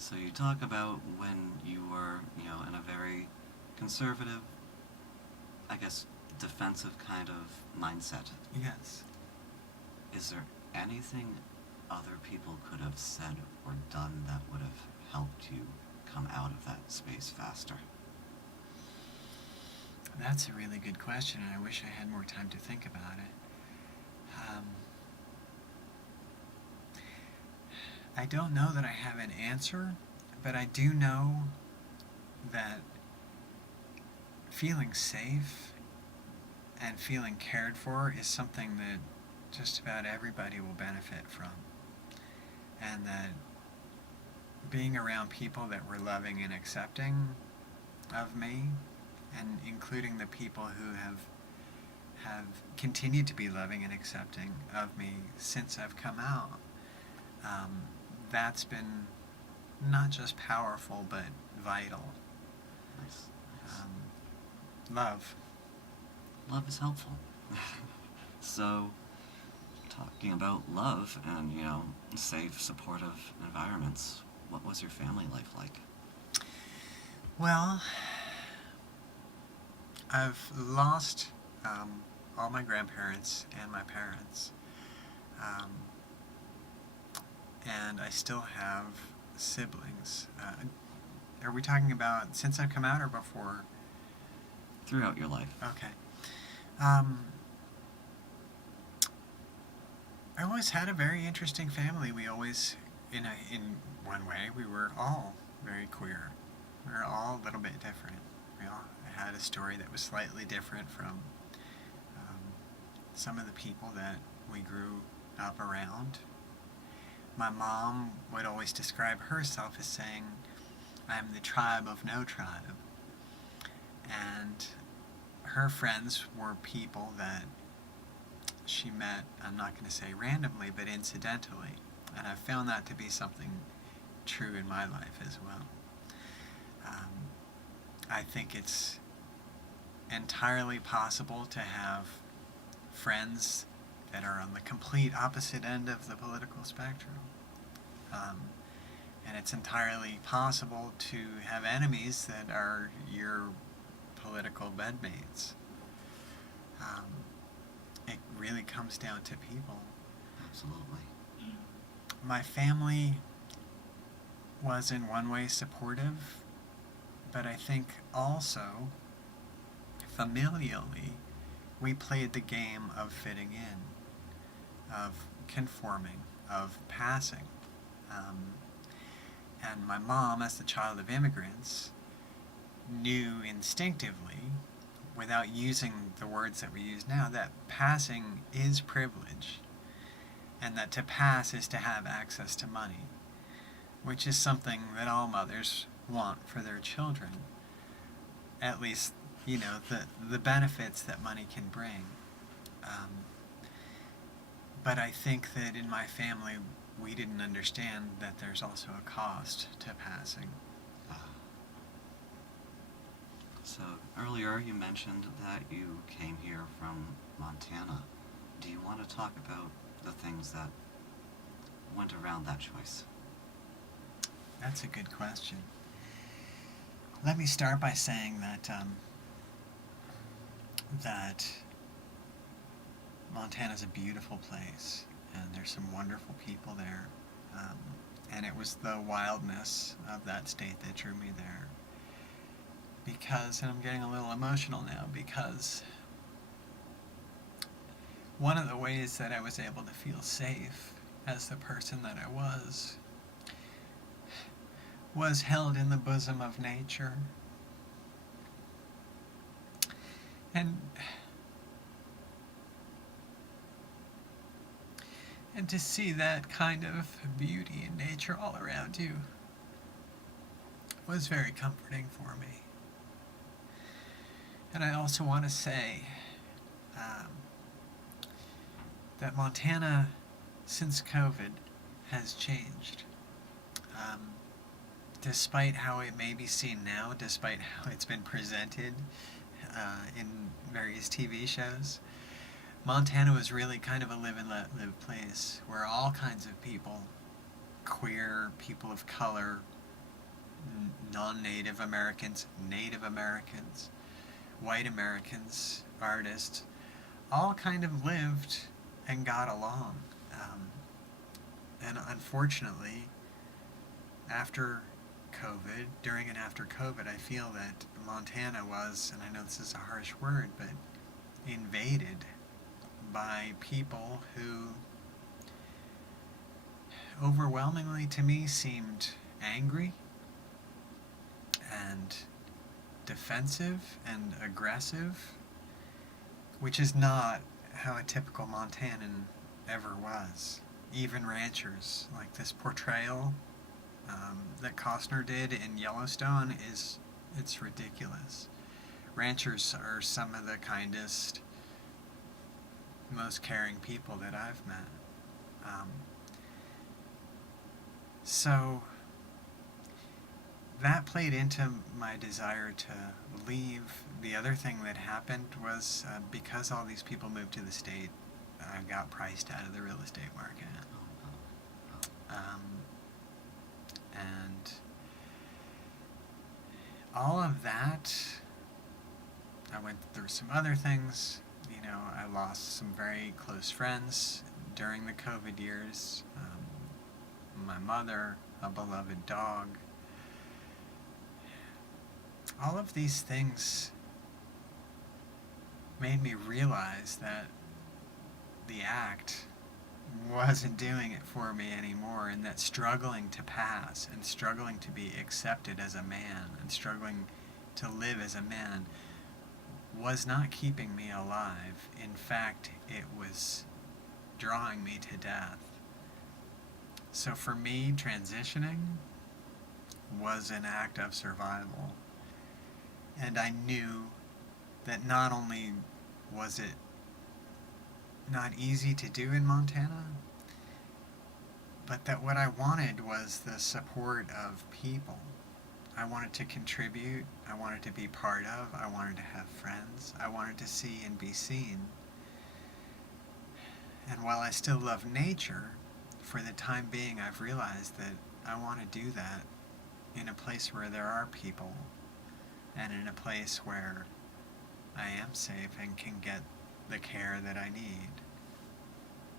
So you talk about when you were, in a very conservative, I guess, defensive kind of mindset. Yes. Is there anything other people could have said or done that would have helped you come out of that space faster? That's a really good question, and I wish I had more time to think about it. I don't know that I have an answer, but I do know that feeling safe and feeling cared for is something that just about everybody will benefit from. And that being around people that were loving and accepting of me, and including the people who have continued to be loving and accepting of me since I've come out, that's been not just powerful but vital. Nice. Love. Love is helpful. So, talking about love and, safe, supportive environments, what was your family life like? Well, I've lost all my grandparents and my parents. And I still have siblings. Are we talking about since I've come out or before? Throughout your life. Okay. I always had a very interesting family. We always, in one way, we were all very queer. We were all a little bit different. We all had a story that was slightly different from some of the people that we grew up around. My mom would always describe herself as saying, "I'm the tribe of no tribe." And her friends were people that she met, I'm not going to say randomly, but incidentally. And I found that to be something true in my life as well. I think it's entirely possible to have friends that are on the complete opposite end of the political spectrum. And it's entirely possible to have enemies that are your political bedmates. It really comes down to people. Absolutely. My family was in one way supportive, but I think also familially we played the game of fitting in, of conforming, of passing. And my mom, as the child of immigrants, knew instinctively, without using the words that we use now, that passing is privilege, and that to pass is to have access to money, which is something that all mothers want for their children. At least, the benefits that money can bring. But I think that in my family, we didn't understand that there's also a cost to passing. So earlier you mentioned that you came here from Montana. Do you want to talk about the things that went around that choice? That's a good question. Let me start by saying that Montana's a beautiful place, and there's some wonderful people there. And it was the wildness of that state that drew me there. Because, and I'm getting a little emotional now, because one of the ways that I was able to feel safe as the person that I was held in the bosom of nature. And to see that kind of beauty in nature all around you was very comforting for me. And I also want to say that Montana, since COVID, has changed. Despite how it may be seen now, despite how it's been presented in various TV shows, Montana was really kind of a live and let live place where all kinds of people, queer, people of color, non-Native Americans, Native Americans, white Americans, artists, all kind of lived and got along. And unfortunately, after COVID, during and after COVID, I feel that Montana was, and I know this is a harsh word, but invaded by people who overwhelmingly to me seemed angry and defensive and aggressive, which is not how a typical Montanan ever was. Even ranchers, like this portrayal that Costner did in Yellowstone, it's ridiculous. Ranchers are some of the kindest, most caring people that I've met. So that played into my desire to leave. The other thing that happened was because all these people moved to the state, I got priced out of the real estate market. And all of that, I went through some other things. You know, I lost some very close friends during the COVID years. My mother, a beloved dog. All of these things made me realize that the act wasn't doing it for me anymore, and that struggling to pass and struggling to be accepted as a man and struggling to live as a man was not keeping me alive. In fact, it was drawing me to death. So for me, transitioning was an act of survival. And I knew that not only was it not easy to do in Montana, but that what I wanted was the support of people. I wanted to contribute, I wanted to be part of, I wanted to have friends, I wanted to see and be seen. And while I still love nature, for the time being I've realized that I want to do that in a place where there are people, and in a place where I am safe and can get the care that I need.